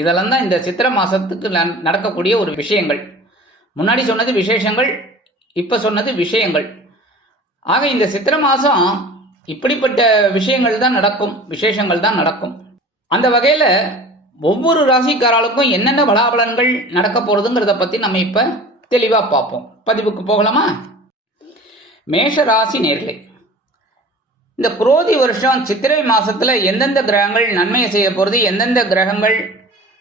இதெல்லாம் தான் இந்த சித்திரை மாதத்துக்கு நடக்கக்கூடிய ஒரு விஷயங்கள். முன்னாடி சொன்னது விசேஷங்கள் இப்போ சொன்னது விஷயங்கள். ஆக இந்த சித்திரை மாதம் இப்படிப்பட்ட விஷயங்கள் தான் நடக்கும் விசேஷங்கள் தான் நடக்கும். அந்த வகையில் ஒவ்வொரு ராசிக்காரர்களுக்கும் என்னென்ன பலாபலன்கள் நடக்க போகிறதுங்கிறத பற்றி நம்ம இப்போ தெளிவாக பார்ப்போம். பதிவுக்கு போகலாமா? மேஷ ராசி நேர்களை இந்த குரோதி வருஷம் சித்திரை மாதத்தில் எந்தெந்த கிரகங்கள் நன்மையை செய்ய போகிறது எந்தெந்த கிரகங்கள்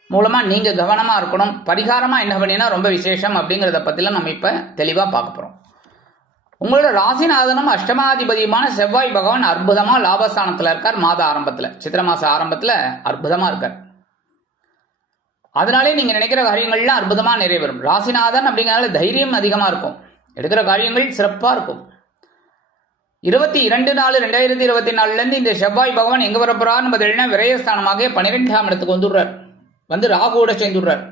மூலமாக நீங்கள் கவனமாக இருக்கணும். பரிகாரமாக என்ன பண்ணினா ரொம்ப விசேஷம் அப்படிங்கிறத பற்றிலாம் நம்ம இப்போ தெளிவாக பார்க்க போகிறோம் உங்களோட ராசிநாதனும் அஷ்டமாதிபதியுமான செவ்வாய் பகவான் அற்புதமாக லாபஸ்தானத்தில் இருக்கார். மாத ஆரம்பத்தில் சித்திரை மாத ஆரம்பத்தில் அற்புதமாக இருக்கார். அதனாலே நீங்கள் நினைக்கிற காரியங்கள்லாம் அற்புதமாக நிறைவேறும். ராசிநாதன் அப்படிங்கிறதால தைரியம் அதிகமாக இருக்கும். எடுக்கிற காரியங்கள் சிறப்பாக இருக்கும். இருபத்தி இரண்டு நாலு ரெண்டாயிரத்தி இருபத்தி நாலுலேருந்து இந்த செவ்வாய் பகவான் எங்கே வரப்போறான்னு பார்த்தீங்கன்னா விரயஸ்தானமாக பன்னிரெண்டாம் இடத்துக்கு வந்துடுறார். வந்து ராகுவோட சேர்ந்துடுறார்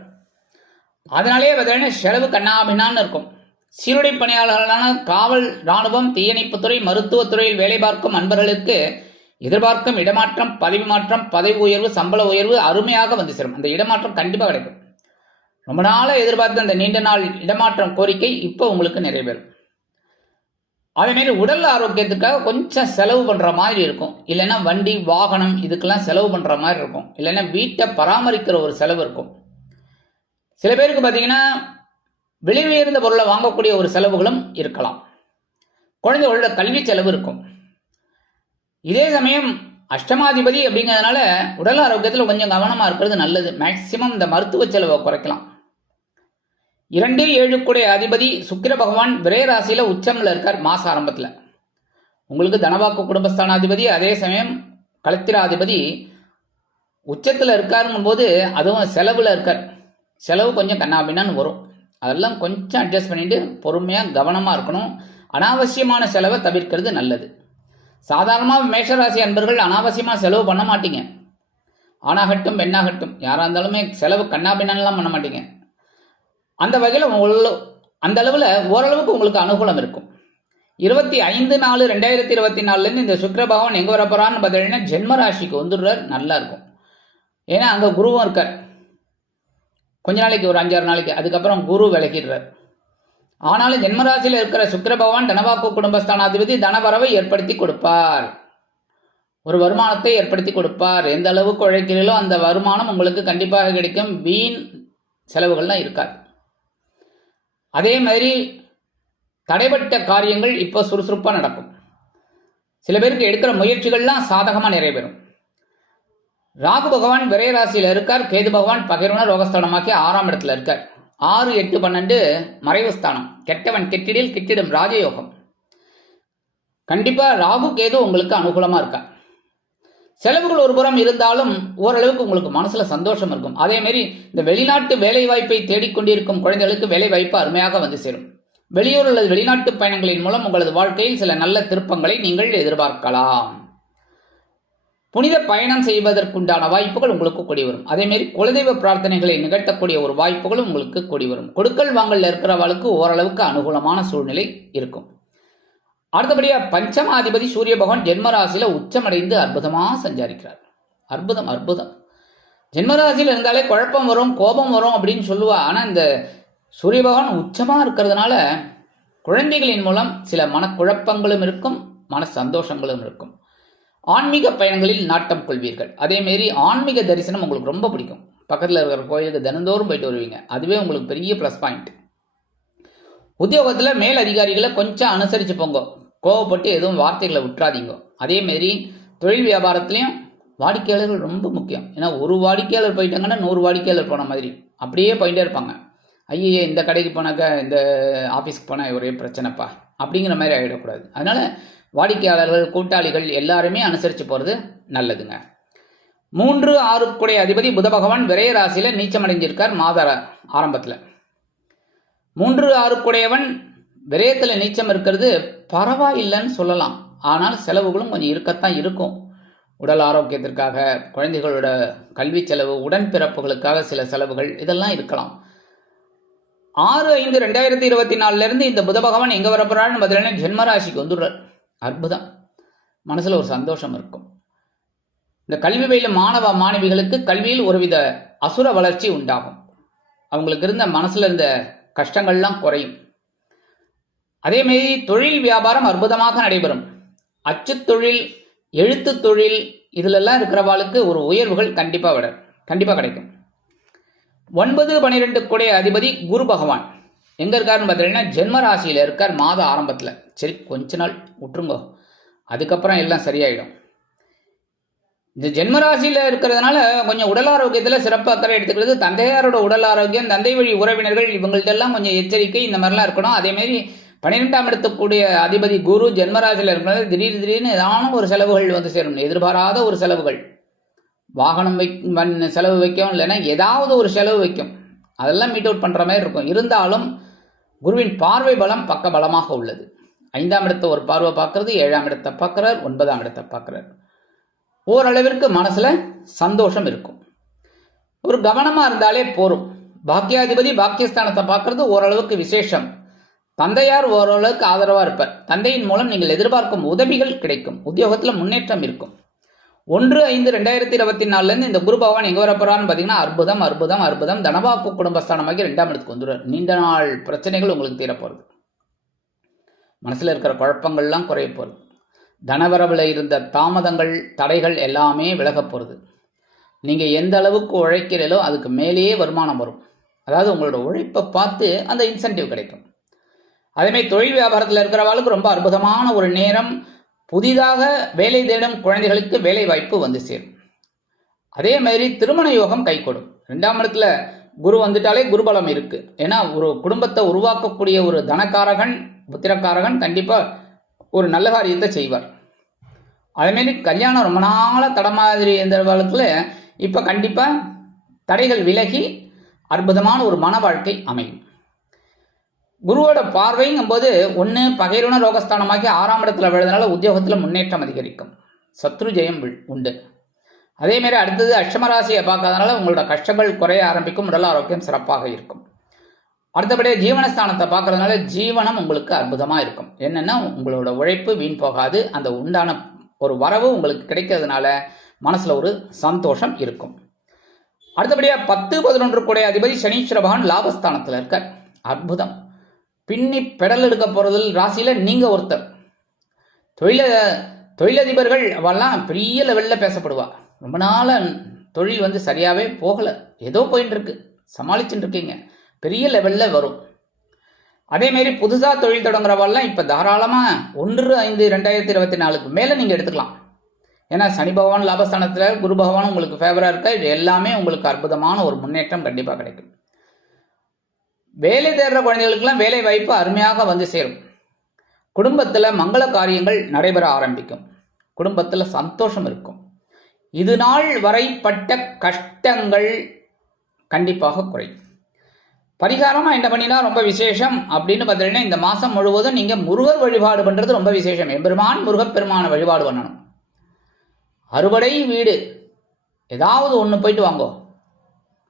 அதனாலேயே பார்த்தீங்கன்னா செலவு கண்ணாபின்னான்னு இருக்கும். சீருடை பணியாளர்களான காவல் இராணுவம் தீயணைப்புத்துறை மருத்துவத்துறையில் வேலை பார்க்கும் அன்பர்களுக்கு எதிர்பார்க்கும் இடமாற்றம் பதவி மாற்றம் பதவி உயர்வு சம்பள உயர்வு அருமையாக வந்து சேரும். அந்த இடமாற்றம் கண்டிப்பாக கிடைக்கும். ரொம்ப நாளாக எதிர்பார்த்த அந்த நீண்ட நாள் இடமாற்றம் கோரிக்கை இப்போ உங்களுக்கு நிறைவேறும். அதேமாரி உடல் ஆரோக்கியத்துக்காக கொஞ்சம் செலவு பண்ணுற மாதிரி இருக்கும். இல்லைன்னா வண்டி வாகனம் இதுக்கெல்லாம் செலவு பண்ணுற மாதிரி இருக்கும். இல்லைன்னா வீட்டை பராமரிக்கிற ஒரு செலவு இருக்கும். சில பேருக்கு பார்த்தீங்கன்னா விலை உயர்ந்த பொருளை வாங்கக்கூடிய ஒரு செலவுகளும் இருக்கலாம். குழந்தைகளோட கல்வி செலவு இருக்கும். இதே சமயம் அஷ்டமாதிபதி அப்படிங்கிறதுனால உடல் ஆரோக்கியத்தில் கொஞ்சம் கவனமாக இருக்கிறது நல்லது. மேக்சிமம் இந்த மருத்துவ செலவை குறைக்கலாம். இரண்டு ஏழுக்குடைய அதிபதி சுக்கிர பகவான் விரே ராசியில் உச்சமில் இருக்கார் மாச ஆரம்பத்தில். உங்களுக்கு தனவாக்கு குடும்பஸ்தானாதிபதி அதே சமயம் கலத்திராதிபதி உச்சத்தில் இருக்காருங்கும் போது அதுவும் செலவில் இருக்கார். செலவு கொஞ்சம் கண்ணாபின்னான்னு வரும். அதெல்லாம் கொஞ்சம் அட்ஜஸ்ட் பண்ணிட்டு பொறுமையாக கவனமாக இருக்கணும். அனாவசியமான செலவை தவிர்க்கிறது நல்லது. சாதாரணமாக மேஷராசி அன்பர்கள் அனாவசியமாக செலவு பண்ண மாட்டீங்க. ஆணாகட்டும் பெண்ணாகட்டும் யாராக இருந்தாலுமே செலவு கண்ணாபின்னான்லாம் பண்ண மாட்டீங்க. அந்த வகையில் உங்கள அந்த அளவில் ஓரளவுக்கு உங்களுக்கு அனுகூலம் இருக்கும். இருபத்தி ஐந்து நாலு ரெண்டாயிரத்தி இருபத்தி நாலுலேருந்து இந்த சுக்கிர எங்கே வரப்போறான்னு பார்த்தீங்கன்னா ஜென்ம ராசிக்கு வந்துடுறார் நல்லா இருக்கும். ஏன்னா அங்கே குருவும் இருக்கார். கொஞ்ச நாளைக்கு ஒரு அஞ்சாறு நாளைக்கு அதுக்கப்புறம் குரு விலகிடுறார். ஆனாலும் ஜென்மராசியில் இருக்கிற சுக்கிர பகவான் தனவாக்கு குடும்பஸ்தானாதிபதி தனவரவை ஏற்படுத்தி கொடுப்பார். ஒரு வருமானத்தை ஏற்படுத்தி கொடுப்பார். எந்த அளவுக்கு உழைக்கிறீர்களோ அந்த வருமானம் உங்களுக்கு கண்டிப்பாக கிடைக்கும். வீண் செலவுகள்லாம் இருக்காது. அதே மாதிரி தடைப்பட்ட காரியங்கள் இப்போ சுறுசுறுப்பாக நடக்கும். சில பேருக்கு எடுக்கிற முயற்சிகள்லாம் சாதகமாக நிறைவேறும். ராகு பகவான் விரை ராசியில் இருக்கார். கேது பகவான் பகிர்வன ரோகஸ்தானமாக்கி ஆறாம் இடத்துல இருக்கார். ஆறு எட்டு பன்னெண்டு மறைவு ஸ்தானம். கெட்டவன் கெட்டிடில் கிட்டிடும் ராஜயோகம். கண்டிப்பாக ராகு கேது உங்களுக்கு அனுகூலமாக இருக்கா செலவுகள் ஒரு புறம் இருந்தாலும் ஓரளவுக்கு உங்களுக்கு மனசுல சந்தோஷம் இருக்கும். அதே மாதிரி இந்த வெளிநாட்டு வேலை வாய்ப்பை தேடிக்கொண்டிருக்கும் குழந்தைகளுக்கு வேலை வாய்ப்பு அருமையாக வந்து சேரும். வெளியூர் அல்லது வெளிநாட்டு பயணங்களின் மூலம் உங்களது வாழ்க்கையில் சில நல்ல திருப்பங்களை நீங்கள் எதிர்பார்க்கலாம். புனித பயணம் செய்வதற்குண்டான வாய்ப்புகள் உங்களுக்கு கூடி வரும். அதேமாரி குலதெய்வ பிரார்த்தனைகளை நிகழ்த்தக்கூடிய ஒரு வாய்ப்புகளும் உங்களுக்கு கூடி வரும். கொடுக்கல் வாங்கல் இருக்கிறவளுக்கு ஓரளவுக்கு அனுகூலமான சூழ்நிலை இருக்கும். அடுத்தபடியாக பஞ்சமாதிபதி சூரிய பகவான் ஜென்மராசியில் உச்சமடைந்து அற்புதமாக சஞ்சாரிக்கிறார். அற்புதம் அற்புதம். ஜென்மராசியில் இருந்தாலே குழப்பம் வரும் கோபம் வரும் அப்படின்னு சொல்லுவா. ஆனால் இந்த சூரிய பகவான் உச்சமாக இருக்கிறதுனால குழந்தைகளின் மூலம் சில மனக்குழப்பங்களும் இருக்கும் மன சந்தோஷங்களும் இருக்கும். ஆன்மீக பயணங்களில் நாட்டம் கொள்வீர்கள். அதேமாரி ஆன்மீக தரிசனம் உங்களுக்கு ரொம்ப பிடிக்கும். பக்கத்தில் இருக்கிற கோயிலுக்கு தினந்தோறும் போயிட்டு வருவீங்க. அதுவே உங்களுக்கு பெரிய ப்ளஸ் பாயிண்ட் உத்தியோகத்தில் மேல் அதிகாரிகளை கொஞ்சம் அனுசரித்து போங்க. கோவப்பட்டு எதுவும் வார்த்தைகளை விட்டுறாதீங்க. அதே மாதிரி தொழில் வியாபாரத்துலேயும் வாடிக்கையாளர்கள் ரொம்ப முக்கியம். ஏன்னா ஒரு வாடிக்கையாளர் போயிட்டாங்கன்னா நூறு வாடிக்கையாளர் போன மாதிரி. அப்படியே போயிட்டே இருப்பாங்க. ஐயோ இந்த கடைக்கு போனாக்கா இந்த ஆஃபீஸ்க்கு போனால் ஒரே பிரச்சனைப்பா. அப்படிங்கிற மாதிரி ஆகிடக்கூடாது அதனால் வாடிக்கையாளர்கள் கூட்டாளிகள் எல்லாருமே அனுசரித்து போகிறது நல்லதுங்க. மூன்று ஆறுக்குடைய அதிபதி புத பகவான் விரைய ராசியில் நீச்சமடைஞ்சிருக்கார் மாத ஆரம்பத்தில். மூன்று ஆறுக்குடையவன் விரயத்தில் நீச்சம் இருக்கிறது பரவாயில்லைன்னு சொல்லலாம். ஆனால் செலவுகளும் கொஞ்சம் இருக்கத்தான் இருக்கும். உடல் ஆரோக்கியத்திற்காக குழந்தைகளோட கல்வி செலவு உடன்பிறப்புகளுக்காக சில செலவுகள் இதெல்லாம் இருக்கலாம். ஆறு ஐந்து ரெண்டாயிரத்தி இருபத்தி நாலுலேருந்து இந்த புத பகவான் எங்கே வரப்போறாருன்னு பதிலான ஜென்மராசிக்கு வந்துடுறார். அற்புதம். மனசில் ஒரு சந்தோஷம் இருக்கும். இந்த கல்வி பயிலும் மாணவ மாணவிகளுக்கு கல்வியில் ஒருவித அசுர வளர்ச்சி உண்டாகும். அவங்களுக்கு இருந்த மனசில் இருந்த கஷ்டங்கள்லாம் குறையும். அதேமாரி தொழில் வியாபாரம் அற்புதமாக நடைபெறும். அச்சு தொழில் எழுத்து தொழில் இதிலெல்லாம் இருக்கிறவாளுக்கு ஒரு உயர்வுகள் கண்டிப்பாக விட கண்டிப்பாக கிடைக்கும். ஒன்பது பன்னிரெண்டு கூடைய அதிபதி குரு பகவான். எங்கே இருக்காருன்னு பார்த்தீங்கன்னா ஜென்ம ராசியில் இருக்கார் மாத ஆரம்பத்தில். சரி கொஞ்ச நாள் விட்டுருங்கோ. அதுக்கப்புறம் எல்லாம் சரியாயிடும். இந்த ஜென்ம ராசியில் இருக்கிறதுனால கொஞ்சம் உடல் ஆரோக்கியத்தில் சிறப்பு அக்கறை எடுத்துக்கிறது. தந்தையாரோட உடல் ஆரோக்கியம் தந்தை வழி உறவினர்கள் இவங்கள்ட்ட எல்லாம் கொஞ்சம் எச்சரிக்கை இந்த மாதிரிலாம் இருக்கணும். அதேமாரி பன்னிரெண்டாம் இடத்துக்கூடிய அதிபதி குரு ஜென்மராசியில் இருக்கிறது திடீர் திடீர்னு ஏதான ஒரு செலவுகள் வந்து சேரும். எதிர்பாராத ஒரு செலவுகள். வாகனம் வை வன் செலவு வைக்கும் இல்லைன்னா ஏதாவது ஒரு செலவு வைக்கும். அதெல்லாம் மீட் அவுட் பண்ணுற மாதிரி இருக்கும். இருந்தாலும் குருவின் பார்வை பலம் பக்க பலமாக உள்ளது. ஐந்தாம் இடத்தை ஒரு பார்வை பார்க்கறது ஏழாம் இடத்தை பார்க்குறார் ஒன்பதாம் இடத்தை பார்க்குறார். ஓரளவிற்கு மனசில் சந்தோஷம் இருக்கும். ஒரு கவனமாக இருந்தாலே போரும். பாக்கியாதிபதி பாக்கியஸ்தானத்தை பார்க்கறது ஓரளவுக்கு விசேஷம். தந்தையார் ஓரளவுக்கு ஆதரவாக இருப்பார். தந்தையின் மூலம் நீங்கள் எதிர்பார்க்கும் உதவிகள் கிடைக்கும். உத்தியோகத்தில் முன்னேற்றம் இருக்கும். ஒன்று ஐந்து ரெண்டாயிரத்தி இருபத்தி நாலுலேருந்து இந்த குரு பகவான் எங்கே வர பார்த்தீங்கன்னா அற்புதம் அற்புதம் அற்புதம் தனவாக்கு குடும்பஸ்தானமாகி ரெண்டாம் இடத்துக்கு வந்துடுவார். நீண்ட நாள் பிரச்சனைகள் உங்களுக்கு தீரப்போகிறது மனசில் இருக்கிற குழப்பங்கள்லாம் குறைய போகிறது தனவரவில் இருந்த தாமதங்கள் தடைகள் எல்லாமே விலகப் போகிறது நீங்கள் எந்த அளவுக்கு உழைக்கிறீங்களோ அதுக்கு மேலேயே வருமானம் வரும். அதாவது உங்களோட உழைப்பை பார்த்து அந்த இன்சென்டிவ் கிடைக்கும். அதேமாதிரி தொழில் வியாபாரத்தில் இருக்கிறவாளுக்கு ரொம்ப அற்புதமான ஒரு நேரம். புதிதாக வேலை தேடும் குழந்தைகளுக்கு வேலை வாய்ப்பு வந்து சேரும். அதே மாதிரி திருமண யோகம் கைகூடும் ரெண்டாம் இடத்துல குரு வந்துட்டாலே குருபலம் இருக்கு. ஏன்னா ஒரு குடும்பத்தை உருவாக்கக்கூடிய ஒரு தனக்காரகன் புத்திரக்காரகன் கண்டிப்பாக ஒரு நல்ல காரியத்தை செய்வார். அதேமாரி கல்யாணம் ரொம்ப நாளாக தடமாதிரி இருந்த காலத்தில் இப்போ கண்டிப்பாக தடைகள் விலகி அற்புதமான ஒரு மன வாழ்க்கை அமையும். குருவோட பார்வைங்கும்போது ஒன்று பகைருண ரோகஸ்தானமாகி ஆறாம் இடத்துல விழுறதுனால உத்தியோகத்தில் முன்னேற்றம் அதிகரிக்கும். சத்ரு ஜெயம் உண்டு. அதேமாரி அடுத்தது அஷ்டமராசியை பார்க்காதனால உங்களோட கஷ்டங்கள் குறைய ஆரம்பிக்கும் உடல் ஆரோக்கியம் சிறப்பாக இருக்கும். அடுத்தபடியாக ஜீவனஸ்தானத்தை பார்க்கறதுனால ஜீவனம் உங்களுக்கு அற்புதமாக இருக்கும். என்னென்னா உங்களோட உழைப்பு வீண் போகாது அந்த உண்டான ஒரு வரவு உங்களுக்கு கிடைக்கிறதுனால மனசில் ஒரு சந்தோஷம் இருக்கும். அடுத்தபடியாக பத்து பதினொன்று கூட அதிபதி சனீஸ்வர பகவான் லாபஸ்தானத்தில் இருக்கார். அற்புதம். பின்னி பெடல் எடுக்க போகிறதில் ராசியில் நீங்கள் ஒருத்தர். தொழில தொழிலதிபர்கள் அவெல்லாம் பெரிய லெவலில் பேசப்படுவா. ரொம்ப நாளாக தொழில் வந்து சரியாகவே போகலை. ஏதோ போயின்னு இருக்கு. சமாளிச்சுட்டு இருக்கீங்க. பெரிய லெவலில் வரும். அதேமாரி புதுசாக தொழில் தொடங்குறவாள்லாம் இப்போ தாராளமாக ஒன்று ஐந்து ரெண்டாயிரத்தி இருபத்தி நாலுக்கு மேலே நீங்கள் எடுத்துக்கலாம். ஏன்னா சனி பகவான் லாபஸ்தானத்தில் குரு பகவான் உங்களுக்கு ஃபேவராக இருக்கா? இது எல்லாமே உங்களுக்கு அற்புதமான ஒரு முன்னேற்றம் கண்டிப்பாக கிடைக்கும். வேலை தேடுற குழந்தைகளுக்கெல்லாம் வேலை வாய்ப்பு அருமையாக வந்து சேரும். குடும்பத்தில் மங்கள காரியங்கள் நடைபெற ஆரம்பிக்கும். குடும்பத்தில் சந்தோஷம் இருக்கும். இது நாள் வரைப்பட்ட கஷ்டங்கள் கண்டிப்பாக குறையும். பரிகாரமாக என்ன பண்ணினா ரொம்ப விசேஷம் அப்படின்னு பார்த்தீங்கன்னா இந்த மாதம் முழுவதும் நீங்கள் முருகர் வழிபாடு பண்ணுறது ரொம்ப விசேஷம். எம்பெருமான் முருகப்பெருமான வழிபாடு பண்ணணும். அறுபடை வீடு. ஏதாவது ஒன்று போயிட்டு வாங்கோ.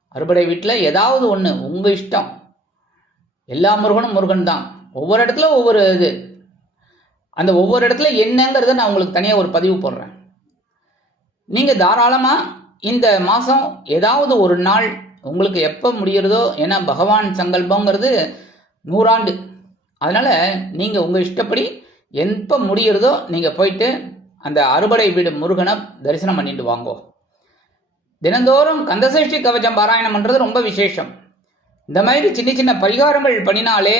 அறுபடை வீட்டில் ஏதாவது ஒன்று உங்கள் இஷ்டம். எல்லா முருகனும் முருகன் தான். ஒவ்வொரு இடத்துல ஒவ்வொரு இது. அந்த ஒவ்வொரு இடத்துல என்னங்கிறத நான் உங்களுக்கு தனியாக ஒரு பதிவு போடுறேன். நீங்கள் தாராளமாக இந்த மாதம் ஏதாவது ஒரு நாள் உங்களுக்கு எப்போ முடிகிறதோ ஏன்னா பகவான் சங்கல்பங்கிறது நூறாண்டு. அதனால் நீங்கள் உங்கள் இஷ்டப்படி எப்போ முடிகிறதோ நீங்கள் போயிட்டு அந்த அறுபடை வீடு முருகனை தரிசனம் பண்ணிட்டு வாங்கோ. தினந்தோறும் கந்தசஷ்டி கவச்சம் பாராயணம் பண்ணுறது ரொம்ப விசேஷம். இந்த மாதிரி சின்ன சின்ன பரிகாரங்கள் பண்ணினாலே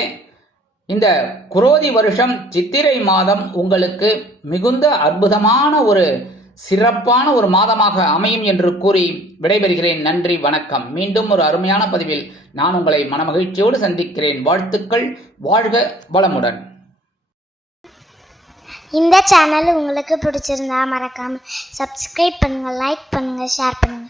இந்த குரோதி வருஷம் சித்திரை மாதம் உங்களுக்கு மிகுந்த அற்புதமான ஒரு சிறப்பான ஒரு மாதமாக அமையும் என்று கூறி விடைபெறுகிறேன். நன்றி வணக்கம். மீண்டும் ஒரு அருமையான பதிவில் நான் உங்களை மனமகிழ்ச்சியோடு சந்திக்கிறேன். வாழ்த்துக்கள் வாழ்க வளமுடன். இந்த சேனல் உங்களுக்கு பிடிச்சிருந்தா மறக்காம சப்ஸ்கிரைப் பண்ணுங்க லைக் பண்ணுங்க ஷேர் பண்ணுங்க.